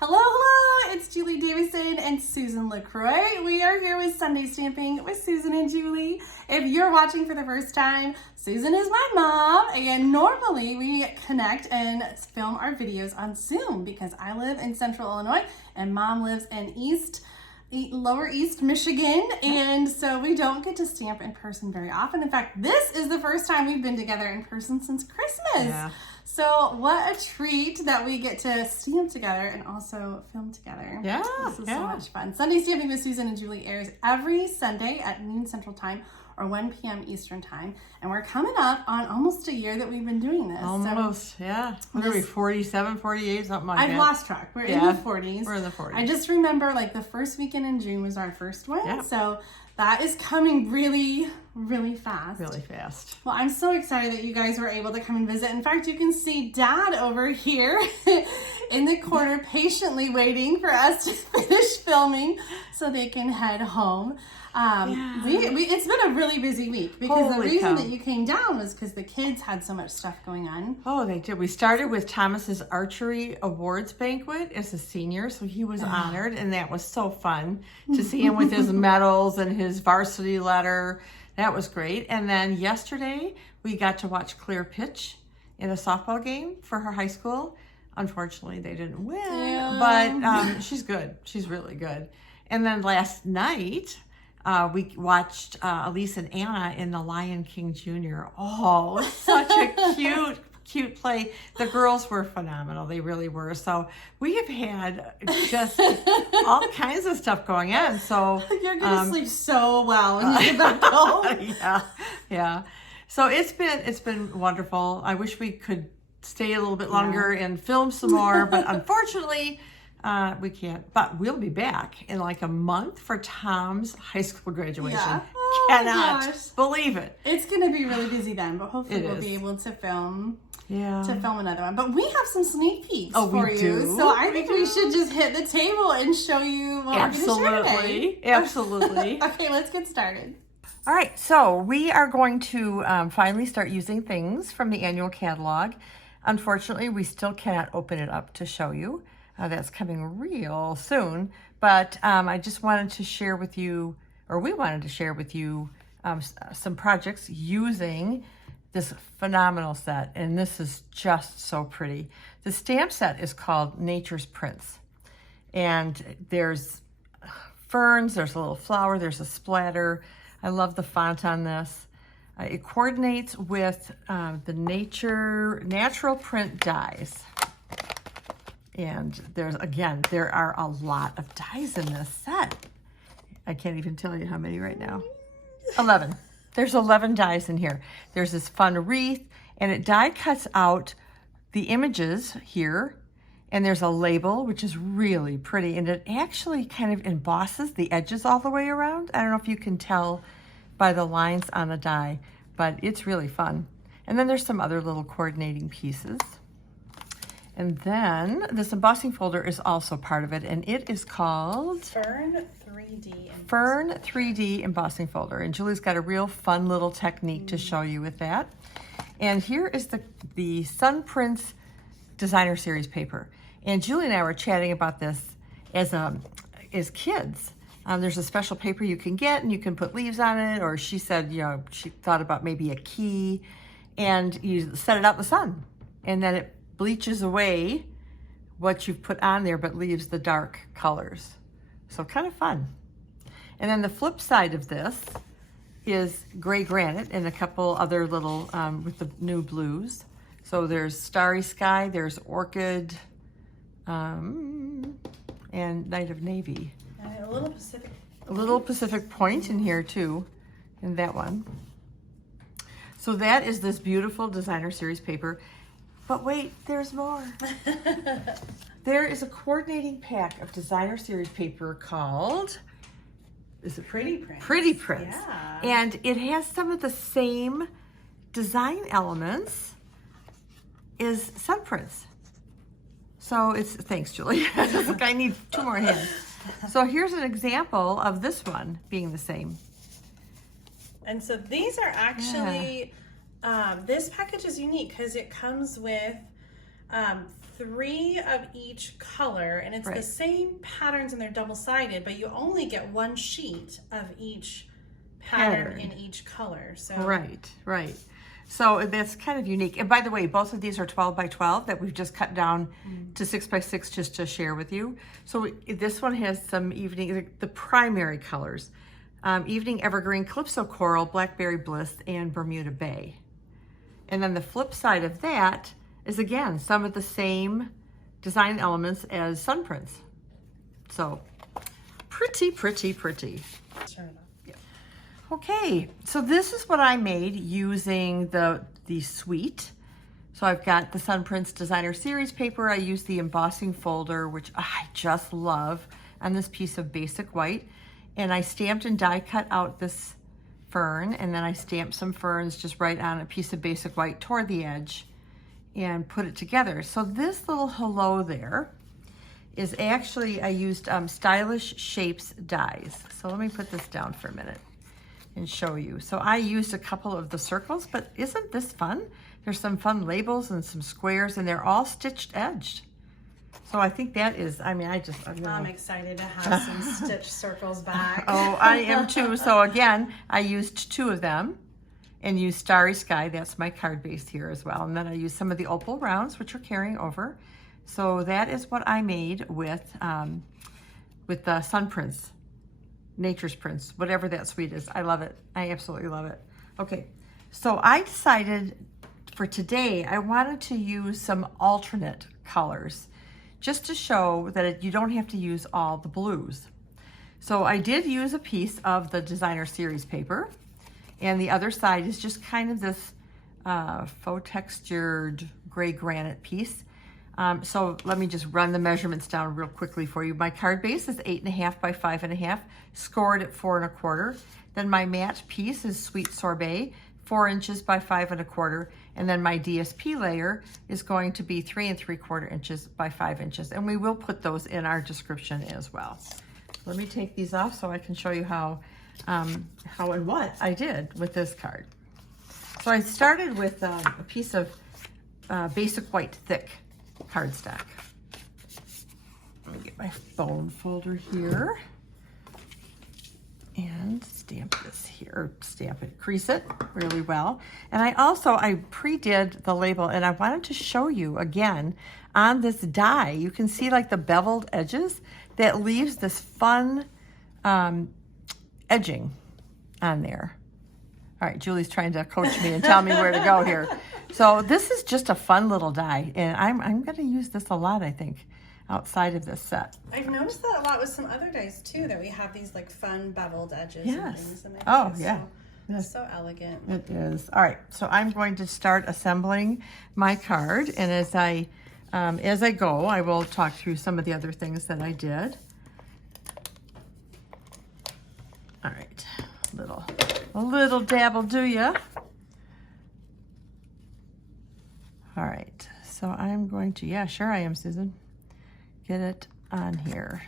Hello, hello, it's Julie Davison and Susan LaCroix. We are here with Sunday Stamping with Susan and Julie. If you're watching for the first time, Susan is my mom, and normally we connect and film our videos on Zoom because I live in Central Illinois and Mom lives in Lower East Michigan, and so we don't get to stamp in person very often. In fact, this is the first time we've been together in person since Christmas. Yeah. So what a treat that we get to stamp together and also film together. Yeah, This is so much fun. Sunday Stamping with Susan and Julie airs every Sunday at noon Central Time or 1 p.m. Eastern Time. And we're coming up on almost a year that we've been doing this. Almost, yeah. We're going to be 47, 48, something like that. I've lost track. We're in the 40s. We're in the 40s. I just remember like the first weekend in June was our first one. Yeah. So that is coming really, really fast. Really fast. Well, I'm so excited that you guys were able to come and visit. In fact, you can see Dad over here in the corner patiently waiting for us to finish filming so they can head home. It's been a really busy week because the reason that you came down was because the kids had so much stuff going on. Oh, they did. We started with Thomas's archery awards banquet as a senior, so he was honored, and that was so fun to see him with his medals and his varsity letter. That was great. And then yesterday we got to watch Claire pitch in a softball game for her high school. Unfortunately, they didn't win, but she's good. She's really good. And then last night, we watched Elise and Anna in The Lion King Jr. Oh, such a cute play. The girls were phenomenal. They really were. So we have had just all kinds of stuff going on. So you're going to sleep so well when you get back home. Yeah. So it's been wonderful. I wish we could stay a little bit longer and film some more, but unfortunately, we can't. But we'll be back in like a month for Tom's high school graduation. Yeah. Cannot believe it. It's going to be really busy then, but hopefully we'll be able to film another one. But we have some sneak peeks for you. So I think we should just hit the table and show you what we're going to share today. Absolutely. Okay, let's get started. All right, so we are going to finally start using things from the annual catalog. Unfortunately, we still cannot open it up to show you. That's coming real soon. But I just wanted to share with you, or we wanted to share with you some projects using this phenomenal set. And this is just so pretty. The stamp set is called Nature's Prints. And there's ferns, there's a little flower, there's a splatter. I love the font on this. It coordinates with the natural print dies. And there are a lot of dies in this set. I can't even tell you how many right now. 11. There's 11 dies in here. There's this fun wreath, and it die cuts out the images here, and there's a label, which is really pretty, and it actually kind of embosses the edges all the way around. I don't know if you can tell by the lines on the die, but it's really fun. And then there's some other little coordinating pieces. And then this embossing folder is also part of it, and it is called Fern 3D. Fern 3D embossing folder. And Julie's got a real fun little technique to show you with that. And here is the Sun Prints Designer Series paper. And Julie and I were chatting about this as kids. There's a special paper you can get, and you can put leaves on it, or she said, she thought about maybe a key, and you set it out in the sun, and then it bleaches away what you've put on there, but leaves the dark colors. So kind of fun. And then the flip side of this is gray granite and a couple other little, with the new blues. So there's Starry Sky, there's Orchid, and Night of Navy. And a little Pacific. A little Pacific Point in here too, in that one. So that is this beautiful Designer Series paper. But wait, there's more. There is a coordinating pack of Designer Series paper called, is it Pretty Prints? Pretty Prints. Yeah. And it has some of the same design elements as Sun Prints. So thanks, Julie. Look, I need 2 more hands. So here's an example of this one being the same. And so these are actually, this package is unique because it comes with 3 of each color, and it's the same patterns and they're double-sided, but you only get 1 sheet of each pattern in each color. So right. So that's kind of unique. And by the way, both of these are 12 by 12 that we've just cut down to 6 by 6 just to share with you. So this one has some evening, the primary colors, Evening Evergreen, Calypso Coral, Blackberry Bliss, and Bermuda Bay. And then the flip side of that is, again, some of the same design elements as Sun Prince. So pretty. Okay, so this is what I made using the suite. So I've got the Sun Prince Designer Series paper. I used the embossing folder, which I just love, on this piece of basic white. And I stamped and die cut out this fern, and then I stamped some ferns just right on a piece of basic white toward the edge and put it together. So this little hello there is actually, I used Stylish Shapes dies. So let me put this down for a minute and show you. So I used a couple of the circles, but isn't this fun? There's some fun labels and some squares, and they're all stitched edged. So I think that is, I mean, I'm excited to have some stitched circles back. Oh, I am too. So again, I used 2 of them and used Starry Sky. That's my card base here as well. And then I used some of the opal rounds, which are carrying over. So that is what I made with the Sun Prince, Nature's Prince, whatever that suite is. I love it. I absolutely love it. Okay, so I decided for today, I wanted to use some alternate colors just to show that you don't have to use all the blues. So I did use a piece of the Designer Series paper, and the other side is just kind of this faux textured gray granite piece. So let me just run the measurements down real quickly for you. My card base is 8.5 by 5.5, scored at 4 1/4. Then my matte piece is Sweet Sorbet, 4 inches by 5 1/4. And then my DSP layer is going to be 3 3/4 inches by 5 inches. And we will put those in our description as well. Let me take these off so I can show you how and what I did with this card. So I started with a piece of basic white thick cardstock. Let me get my bone folder here and stamp this here, stamp it, crease it really well. And I pre-did the label, and I wanted to show you again on this die, you can see like the beveled edges that leaves this fun edging on there. All right, Julie's trying to coach me and tell me where to go here. So this is just a fun little die, and I'm gonna use this a lot, I think, outside of this set. I've noticed that a lot with some other dies too, that we have these like fun beveled edges and things. And so elegant. It is. All right, so I'm going to start assembling my card, and as I go, I will talk through some of the other things that I did. All right, a little dabble, do ya? All right, so I'm going to, yeah, sure I am, Susan. Get it on here.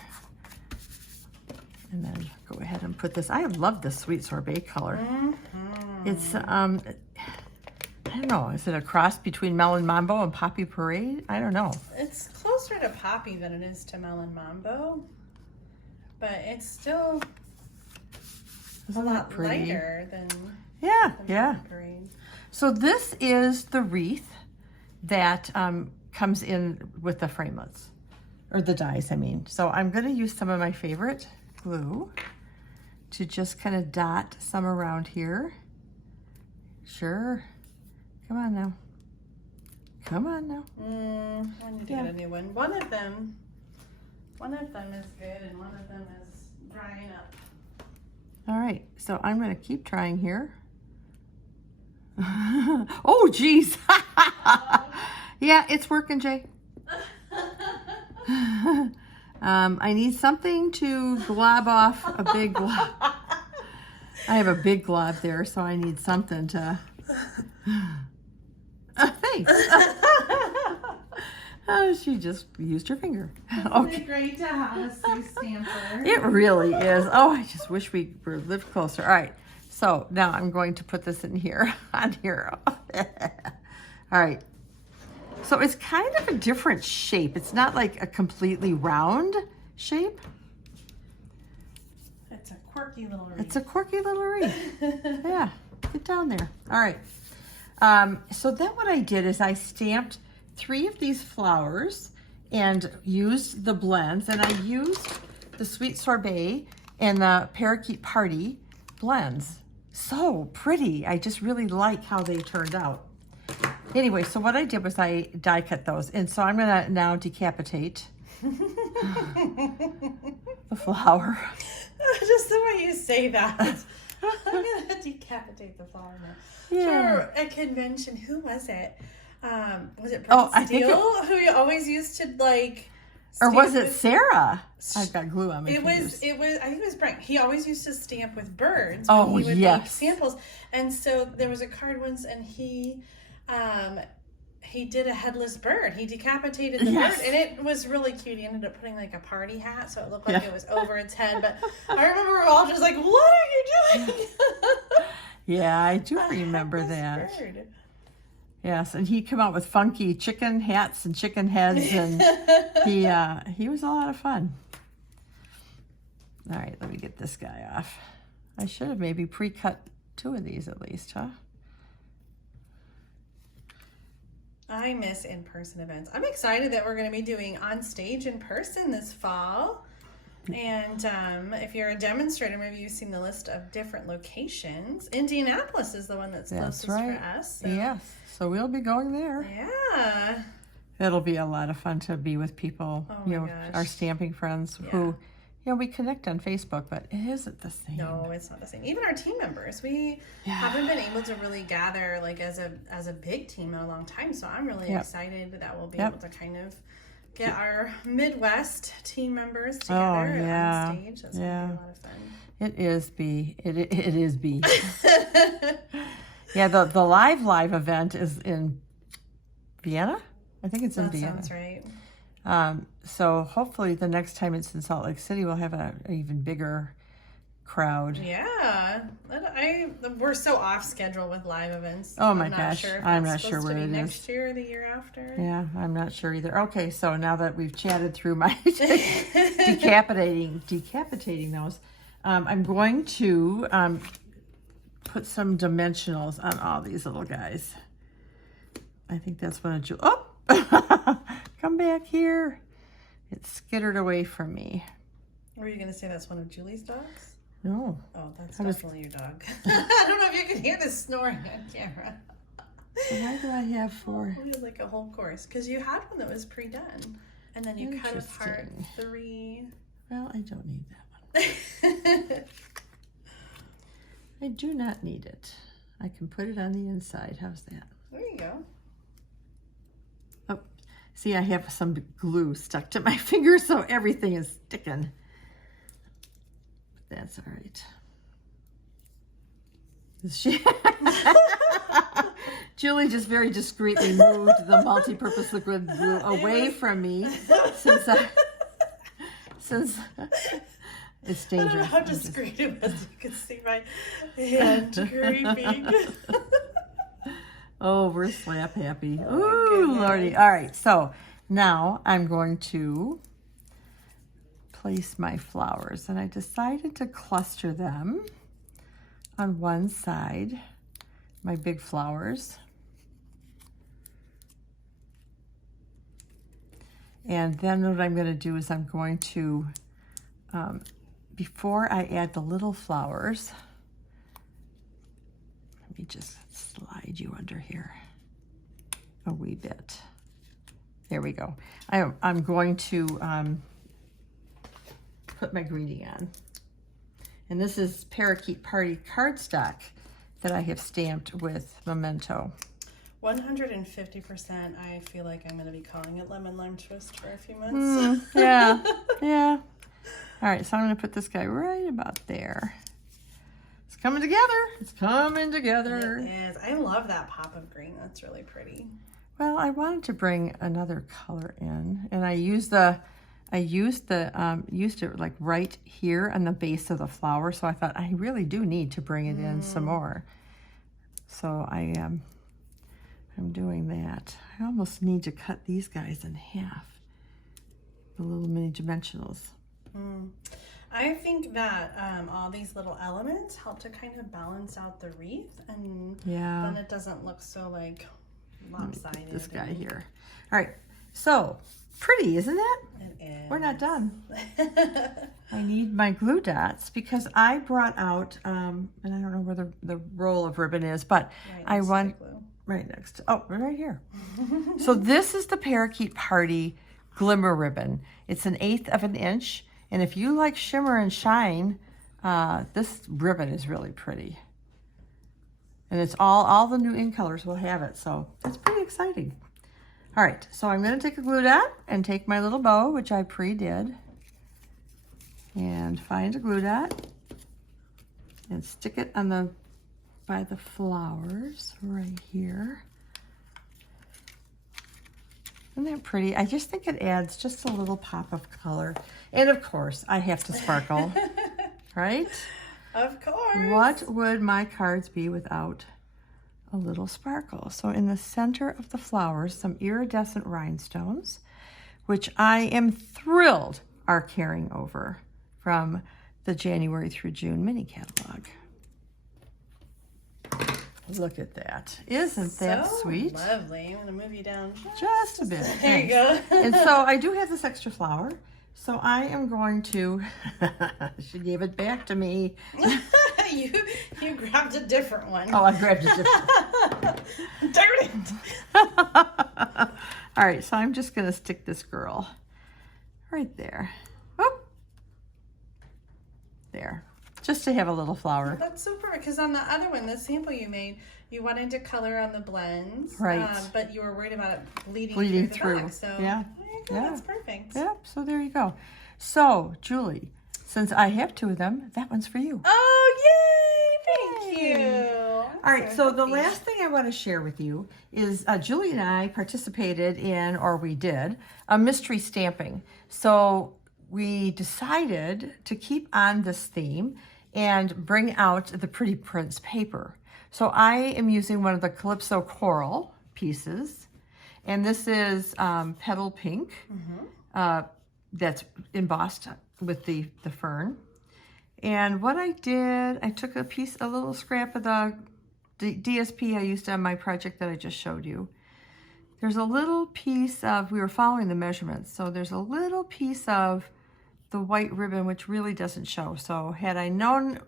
And then go ahead and put this. I love this Sweet Sorbet color. It's, I don't know, is it a cross between Melon Mambo and Poppy Parade? I don't know. It's closer to Poppy than it is to Melon Mambo, but it's still a lot lighter than Melon Parade. So this is the wreath that comes in with the framelits, or the dies, I mean. So I'm gonna use some of my favorite glue to just kind of dot some around here. Sure, come on now. Come on now. I need to get a new one. One of them is good and one of them is drying up. All right, so I'm gonna keep trying here. Oh, geez. Yeah, it's working, Jay. I need something to glob off a big glob. I have a big glob there, so I need something to... Thanks. Oh, she just used her finger. Okay. It's great to have a Sue stamper. It really is. Oh, I just wish we lived closer. All right, so now I'm going to put this in here, on here. All right. So it's kind of a different shape. It's not like a completely round shape. It's a quirky little wreath. It's a quirky little wreath. Yeah, get down there. All right. So then what I did is I stamped 3 of these flowers and used the blends, and I used the Sweet Sorbet and the Parakeet Party blends. So pretty. I just really like how they turned out. Anyway, so what I did was I die cut those, and so I'm gonna now decapitate the flower. Just the way you say that. I'm gonna decapitate the flower now. Yeah. Sure, at convention, who was it? Was it Brent Steele who you always used to like? Or was it Sarah? I've got glue on my fingers. It was. I think it was Brent. He always used to stamp with birds. Oh, he would yes. make samples, and so there was a card once, and he did a headless bird. He decapitated the bird, and it was really cute. He ended up putting like a party hat, so it looked like it was over its head. But I remember we were all just like, "What are you doing?" Yeah, I do remember that. Bird. Yes, and he came out with funky chicken hats and chicken heads, and he was a lot of fun. All right, let me get this guy off. I should have maybe pre-cut 2 of these at least, huh? I miss in-person events. I'm excited that we're going to be doing on stage in person this fall. And if you're a demonstrator, maybe you've seen the list of different locations. Indianapolis is the one that's closest for us. So. Yes, so we'll be going there. Yeah. It'll be a lot of fun to be with people, our stamping friends who, we connect on Facebook, but it isn't the same. No, it's not the same. Even our team members, we haven't been able to really gather like as a big team in a long time. So I'm really excited that we'll be able to kind of get our Midwest team members together on stage. That's going to be a lot of fun. It is B. It is B. Yeah, the live event is in Vienna. I think it's in Vienna. That sounds right. So hopefully the next time it's in Salt Lake City, we'll have an even bigger crowd. Yeah. We're so off schedule with live events. Oh my gosh. I'm not sure where it is. Next year or the year after. Yeah, I'm not sure either. Okay, so now that we've chatted through my decapitating those, I'm going to put some dimensionals on all these little guys. I think that's one of Julie's. Oh! Come back here. It skittered away from me. Were you going to say that's one of Julie's dogs? No. Oh, that's definitely your dog. I don't know if you can hear the snoring on camera. So why do I have 4? We had like a whole course because you had one that was pre-done. And then you cut apart 3. Well, I don't need that one. I do not need it. I can put it on the inside. How's that? There you go. Oh, see, I have some glue stuck to my finger, so everything is sticking. But that's all right. Julie just very discreetly moved the multi-purpose liquid glue away from me since it's dangerous. I don't know how discreet it was. You could see my hand creeping. Oh, we're slap happy. Ooh, Lordy. All right, so now I'm going to place my flowers, and I decided to cluster them on one side, my big flowers. And then what I'm going to do is I'm going to, before I add the little flowers, let me just slide you under here a wee bit. There we go. I'm going to put my greeting on. And this is Parakeet Party cardstock that I have stamped with Memento. 150%. I feel like I'm going to be calling it Lemon Lime Twist for a few months. Yeah. All right, so I'm going to put this guy right about there. It's coming together. It's coming together. It is. I love that pop of green. That's really pretty. Well, I wanted to bring another color in, and I used it like right here on the base of the flower. So I thought I really do need to bring it in some more. So I'm I'm doing that. I almost need to cut these guys in half. The little mini dimensionals. I think that all these little elements help to kind of balance out the wreath, and then it doesn't look so like lopsided. This guy here. All right, so pretty, isn't it? It is. We're not done. I need my glue dots because I brought out, and I don't know where the roll of ribbon is, but I want right next to, oh, right here. So this is the Parakeet Party Glimmer Ribbon. It's 1/8 of an inch. And if you like shimmer and shine, this ribbon is really pretty. And it's all the new ink colors will have it. So that's pretty exciting. All right, so I'm gonna take a glue dot and take my little bow, which I pre-did, and find a glue dot and stick it on by the flowers right here. Isn't that pretty? I just think it adds just a little pop of color. And of course, I have to sparkle, right? Of course. What would my cards be without a little sparkle? So in the center of the flowers, some iridescent rhinestones, which I am thrilled are carrying over from the January through June mini catalog. Look at that. Isn't that sweet? Lovely. I'm going to move you down just a bit. There you go. And so I do have this extra flower. So I am going to, she gave it back to me. You grabbed a different one. Oh, I grabbed a different one. Darn it. All right, so I'm just going to stick this girl right there. Oh, there. Just to have a little flower. That's so perfect, because on the other one, the sample you made, you wanted to color on the blends. Right. But you were worried about it bleeding through the back. So yeah. There you go. That's perfect. Yep, so there you go. So, Julie, since I have 2 of them, that one's for you. Oh, yay! Thank you. All right, so the last thing I want to share with you is Julie and I participated in, or we did, a mystery stamping. So we decided to keep on this theme and bring out the Pretty Prints paper. So I am using one of the Calypso Coral pieces, and this is Petal Pink. That's embossed with the fern. And what I did, I took a little scrap of the DSP I used on my project that I just showed you. There's a little piece of, we were following the measurements, so there's a little piece of the white ribbon which really doesn't show. So had I known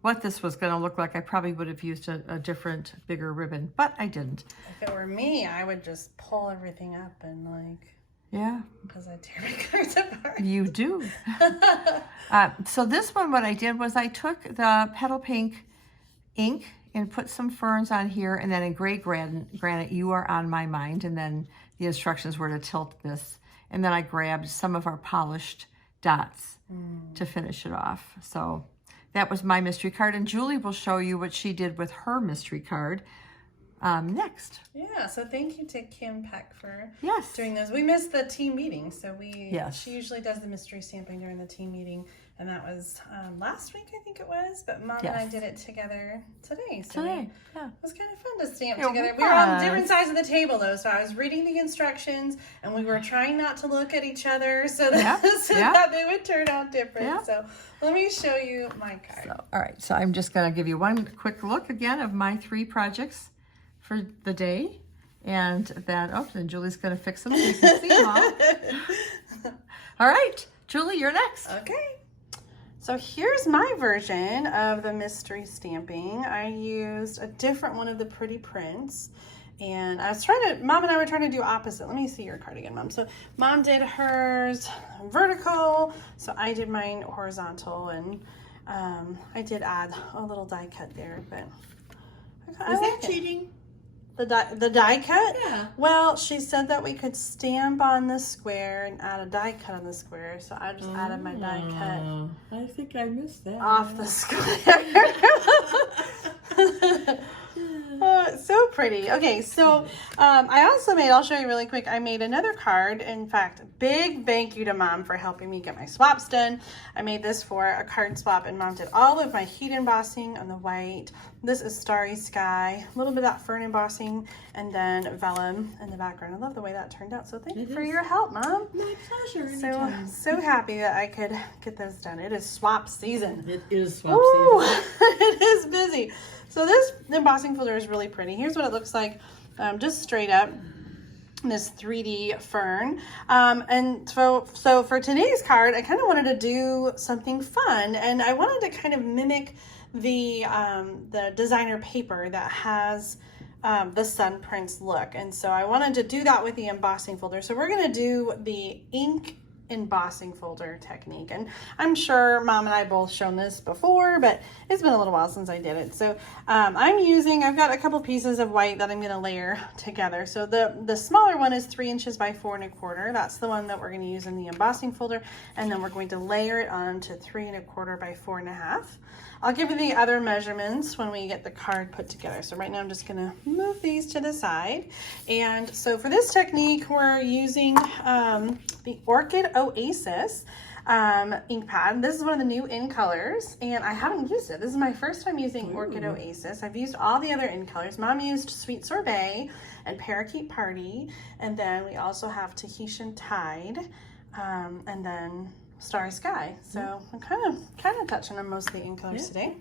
what this was going to look like, I probably would have used a different, bigger ribbon, but I didn't. If it were me, I would just pull everything up and yeah, because I tear my cards apart. You do. So this one, what I did was I took the Petal Pink ink and put some ferns on here, and then in gray granite, You Are On My Mind, and then the instructions were to tilt this. And then I grabbed some of our polished dots to finish it off. So that was my mystery card, and Julie will show you what she did with her mystery card next. Yeah, so thank you to Kim Peck for doing those. We missed the team meeting, so she usually does the mystery stamping during the team meeting, and that was last week, I think it was, but Mom and I did it together today. So it was kind of fun to stamp together. We were on different sides of the table, though, so I was reading the instructions, and we were trying not to look at each other so that, that they would turn out different. So let me show you my card. So, all right, so I'm just going to give you one quick look again of my 3 projects for the day, and then then Julie's going to fix them so you can see them all. All right, Julie, you're next. Okay. So here's my version of the mystery stamping. I used a different one of the Pretty Prints, and I was Mom and I were trying to do opposite. Let me see your card again, Mom. So Mom did hers vertical, so I did mine horizontal, and I did add a little die cut there, but Is that cheating? The die cut? Yeah. Well, she said that we could stamp on the square and add a die cut on the square, so I just added my die cut. I think I missed that. Off the square. Oh, so pretty. Okay, so I also made, I'll show you really quick, I made another card. In fact, big thank you to Mom for helping me get my swaps done. I made this for a card swap and Mom did all of my heat embossing on the white. This is Starry Sky, a little bit of that Fern embossing, and then vellum in the background. I love the way that turned out. So thank you for your help, Mom. My pleasure. So happy that I could get those done. It is swap season. It is swap season. It is busy. So this embossing folder is really pretty. Here's what it looks like, just straight up. This 3D fern. And so for today's card, I kind of wanted to do something fun, and I wanted to kind of mimic the designer paper that has the sun prints look. And so I wanted to do that with the embossing folder. So we're going to do the ink embossing folder technique, and I'm sure Mom and I both shown this before, but it's been a little while since I did it. So I've got a couple pieces of white that I'm going to layer together. So the smaller one is 3 inches by 4 1/4. That's the one that we're going to use in the embossing folder, and then we're going to layer it onto 3 1/4 by 4 1/2. I'll give you the other measurements when we get the card put together. So right now I'm just gonna move these to the side. And so for this technique, we're using the Orchid Oasis ink pad. This is one of the new in colors, and I haven't used it. This is my first time using Orchid Oasis. I've used all the other in colors. Mom used Sweet Sorbet and Parakeet Party, and then we also have Tahitian Tide, and then Starry Sky. So I'm kind of touching on most of the ink colors today.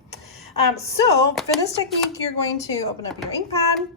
So for this technique, you're going to open up your ink pad.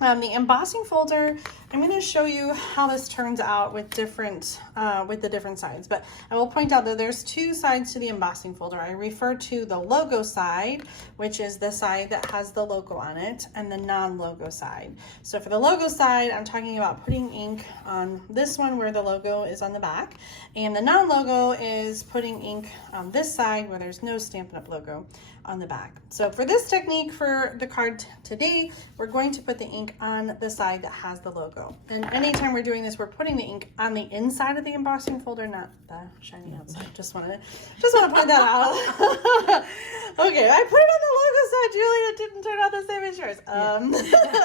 The embossing folder, I'm going to show you how this turns out with the different sides, but I will point out that there's 2 sides to the embossing folder. I refer to the logo side, which is the side that has the logo on it, and the non-logo side. So for the logo side, I'm talking about putting ink on this one where the logo is on the back, and the non-logo is putting ink on this side where there's no Stampin' Up logo on the back. So for this technique for the card today, we're going to put the ink on the side that has the logo. And anytime we're doing this, we're putting the ink on the inside of the embossing folder, not the shiny outside. Just want to point that out. Okay, I put it on the logo side, Julie. It didn't turn out the same as yours.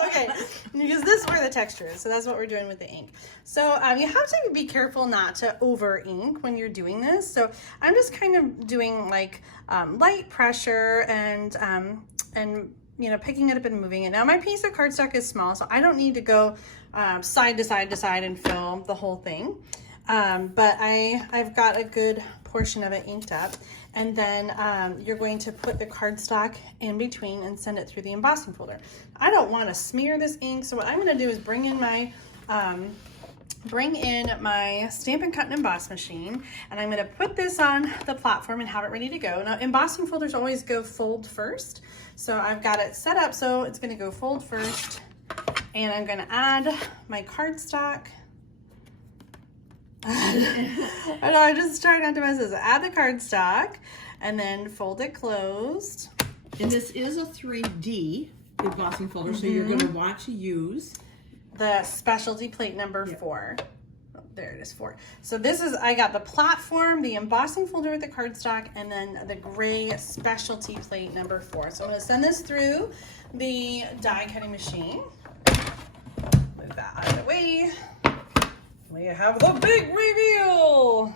Okay, because this is where the texture is. So that's what we're doing with the ink. So you have to be careful not to over ink when you're doing this. So I'm just kind of doing like light pressure and you know, picking it up and moving it. Now my piece of cardstock is small, so I don't need to go side to side to side and fill the whole thing. But I've got a good portion of it inked up. And then you're going to put the cardstock in between and send it through the embossing folder. I don't want to smear this ink, so what I'm going to do is bring in my Stampin' Cut and Emboss machine, and I'm going to put this on the platform and have it ready to go. Now embossing folders always go fold first, so I've got it set up so it's going to go fold first, and I'm going to add my cardstock. I just try not to mess this. Add the cardstock and then fold it closed. And this is a 3D embossing folder, so you're going to want to use the specialty plate number 4. Oh, there it is, 4. So this is, I got the platform, the embossing folder with the cardstock, and then the gray specialty plate number 4. So I'm going to send this through the die cutting machine. Move that out of the way. We have the big reveal.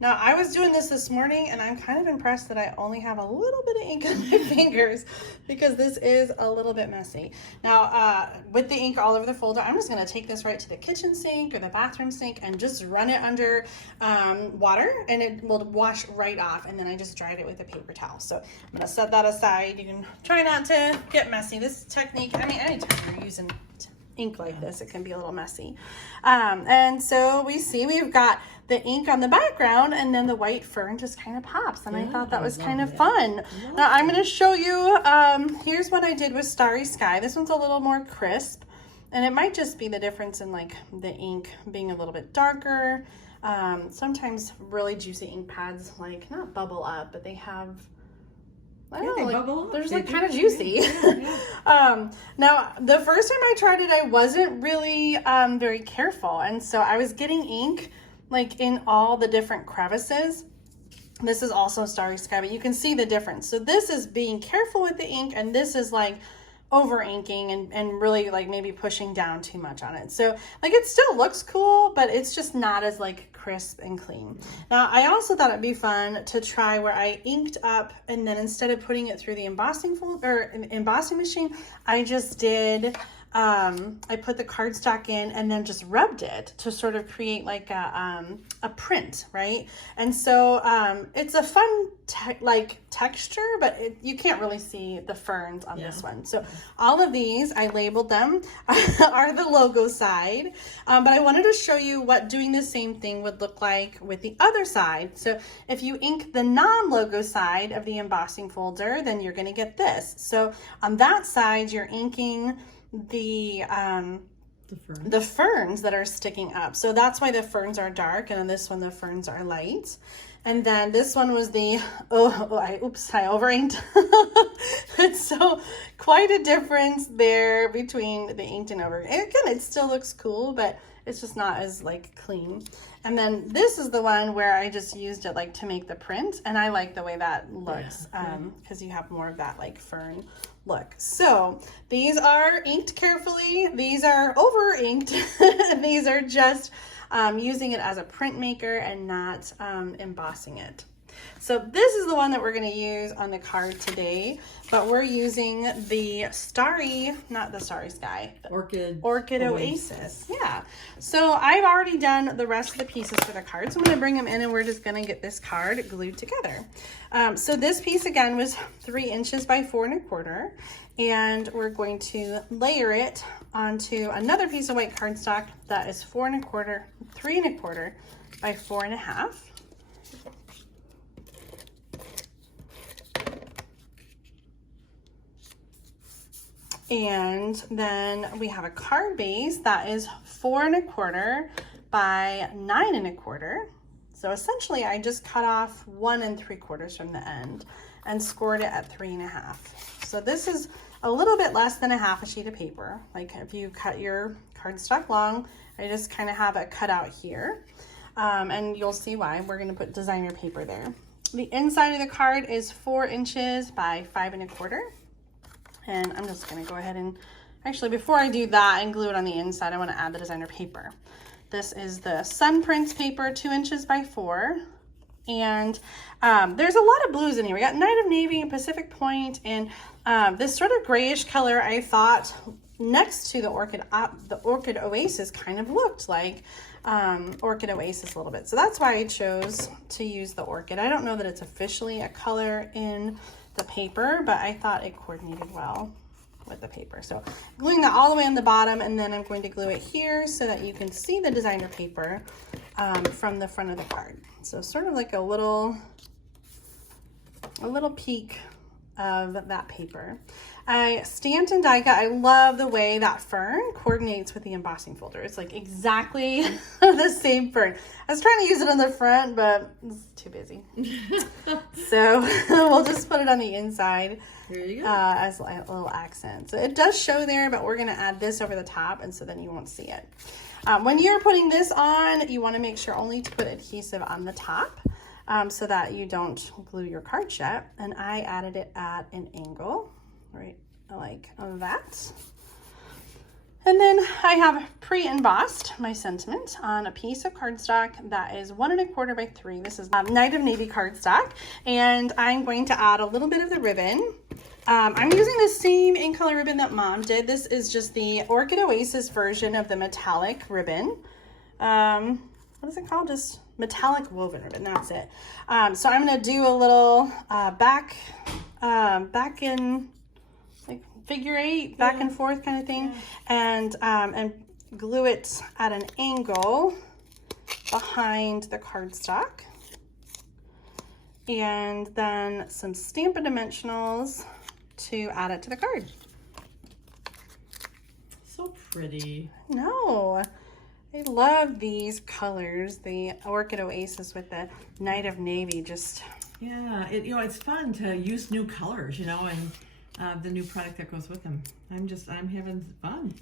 Now I was doing this morning, and I'm kind of impressed that I only have a little bit of ink on my fingers because this is a little bit messy. Now with the ink all over the folder, I'm just going to take this right to the kitchen sink or the bathroom sink and just run it under water, and it will wash right off. And then I just dried it with a paper towel. So I'm going to set that aside. You can try not to get messy. This technique, I mean, anytime you're using ink like this, it can be a little messy. And so we've got the ink on the background, and then the white fern just kind of pops, and I thought that was kind of fun. Now I'm going to show you, here's what I did with Starry Sky. This one's a little more crisp, and it might just be the difference in like the ink being a little bit darker. Sometimes really juicy ink pads like not bubble up, but they have, I don't know, like, they're just like kind of juicy. Now, the first time I tried it, I wasn't really very careful. And so I was getting ink like in all the different crevices. This is also Starry Sky, but you can see the difference. So this is being careful with the ink, and this is like over inking and really like maybe pushing down too much on it. So like it still looks cool, but it's just not as like crisp and clean. Now I also thought it'd be fun to try where I inked up and then instead of putting it through the embossing embossing machine, I just did I put the cardstock in and then just rubbed it to sort of create like a print, right? And so it's a fun texture, but you can't really see the ferns on this one. So all of these, I labeled them, are the logo side, but I wanted to show you what doing the same thing would look like with the other side. So if you ink the non-logo side of the embossing folder, then you're going to get this. So on that side, you're inking the ferns that are sticking up. So that's why the ferns are dark, and on this one the ferns are light. And then this one was the I over inked. So quite a difference there between the inked and over. And again, it still looks cool, but it's just not as like clean. And then this is the one where I just used it like to make the print, and I like the way that looks because you have more of that like fern look. So these are inked carefully, these are over inked, these are just using it as a printmaker and not embossing it. So this is the one that we're going to use on the card today, but we're using the not the starry sky, the Orchid Oasis. Yeah. So I've already done the rest of the pieces for the card, so I'm going to bring them in and we're just going to get this card glued together. So this piece again was 3 inches by 4 1/4, and we're going to layer it onto another piece of white cardstock that is 4 1/4, 3 1/4 by 4 1/2. And then we have a card base that is 4 1/4 by 9 1/4. So essentially I just cut off 1 3/4 from the end and scored it at 3 1/2. So this is a little bit less than a half a sheet of paper. Like if you cut your cardstock long, I just kind of have it cut out here. And you'll see why. We're going to put designer paper there. The inside of the card is 4 inches by 5 1/4. And I'm just going to go ahead and actually, before I do that and glue it on the inside, I want to add the designer paper. This is the Sun Prints paper, 2 inches by 4. And there's a lot of blues in here. We got Night of Navy and Pacific Point, and this sort of grayish color I thought next to the Orchid Oasis kind of looked like Orchid Oasis a little bit. So that's why I chose to use the orchid. I don't know that it's officially a color in the paper, but I thought it coordinated well with the paper. So gluing that all the way on the bottom, and then I'm going to glue it here so that you can see the designer paper from the front of the card. So sort of like a little peek of that paper. I stamped and die cut. I love the way that fern coordinates with the embossing folder. It's like exactly the same fern. I was trying to use it on the front, but it's too busy. So we'll just put it on the inside. There you go. As a little accent. So it does show there, but we're going to add this over the top, and so then you won't see it. When you're putting this on, you want to make sure only to put adhesive on the top so that you don't glue your card shut. And I added it at an angle, right, like that. And then I have pre-embossed my sentiment on a piece of cardstock that is 1 1/4 by 3. This is Night of Navy cardstock, and I'm going to add a little bit of the ribbon. I'm using the same ink color ribbon that Mom did. This is just the Orchid Oasis version of the metallic ribbon. What is it called? Just metallic woven ribbon. That's it. So I'm going to do a little back in like figure 8, back and forth kind of thing, and glue it at an angle behind the cardstock, and then some Stampin' Dimensionals to add it to the card. So pretty. No, I love these colors. The Orchid Oasis with the Night of Navy, just yeah. It's fun to use new colors, and the new product that goes with them. I'm having fun.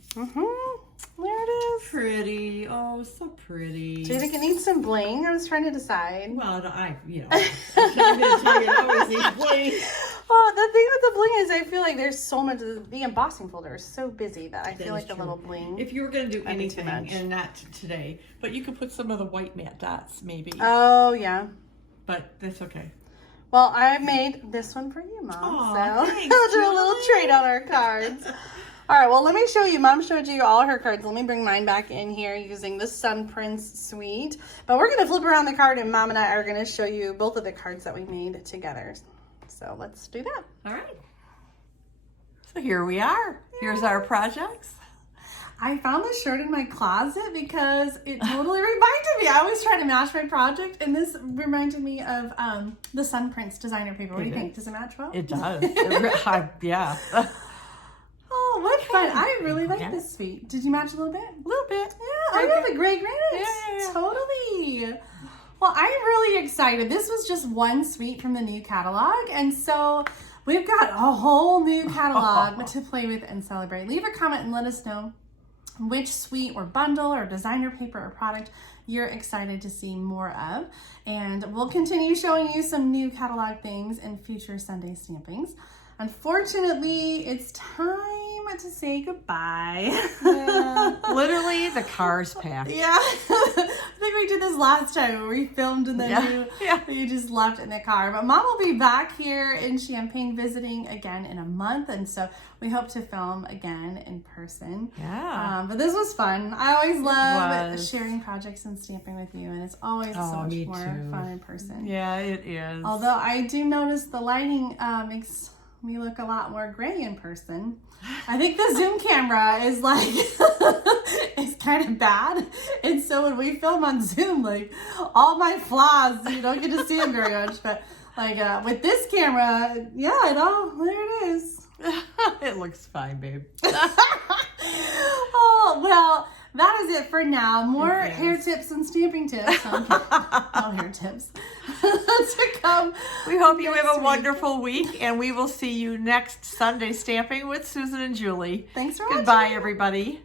There it is. Pretty. Oh, so pretty. Do you think it needs some bling? I was trying to decide. Well, I'm going to tell you it always needs bling. Oh, the thing with the bling is I feel like there's so much, the embossing folder is so busy that I feel like a little bling. If you were going to do might be too anything, much. and not today, but you could put some of the white matte dots maybe. Oh, yeah. But that's okay. Well, I made this one for you, Mom. Aw, so thanks, I'll do a little Julie. trade on our cards. All right, well, let me show you. Mom showed you all her cards. Let me bring mine back in here using the Sun Prince Suite. But we're going to flip around the card, and Mom and I are going to show you both of the cards that we made together. So let's do that. All right. So here we are. Here's our projects. I found this shirt in my closet because it totally reminded me. I always try to match my project, and this reminded me of the Sun Prince designer paper. What do you think? Does it match well? It does. Yeah. Oh, what fun. I really like this suite. Did you match a little bit? A little bit. Yeah, I got the gray granite. Yeah. Totally. Well, I'm really excited. This was just one suite from the new catalog, and so we've got a whole new catalog to play with and celebrate. Leave a comment and let us know which suite or bundle or designer paper or product you're excited to see more of. And we'll continue showing you some new catalog things in future Sunday stampings. Unfortunately, it's time to say goodbye. Yeah. Literally, the car's packed. Yeah, I think we did this last time where we filmed and then you just left in the car. But Mom will be back here in Champaign visiting again in a month, and so we hope to film again in person. Yeah. But this was fun. I always love sharing projects and stamping with you, and it's always so much more fun in person. Yeah, it is. Although I do notice the lighting makes me look a lot more gray in person. I think the Zoom camera is like, it's kind of bad. And so when we film on Zoom, like all my flaws, you don't get to see them very much. But like with this camera, yeah, there it is. It looks fine, babe. Oh, well, that is it for now. More hair tips and stamping tips. No hair tips to come. We hope you have a wonderful week, and we will see you next Sunday stamping with Susan and Julie. Thanks for watching. Goodbye, everybody.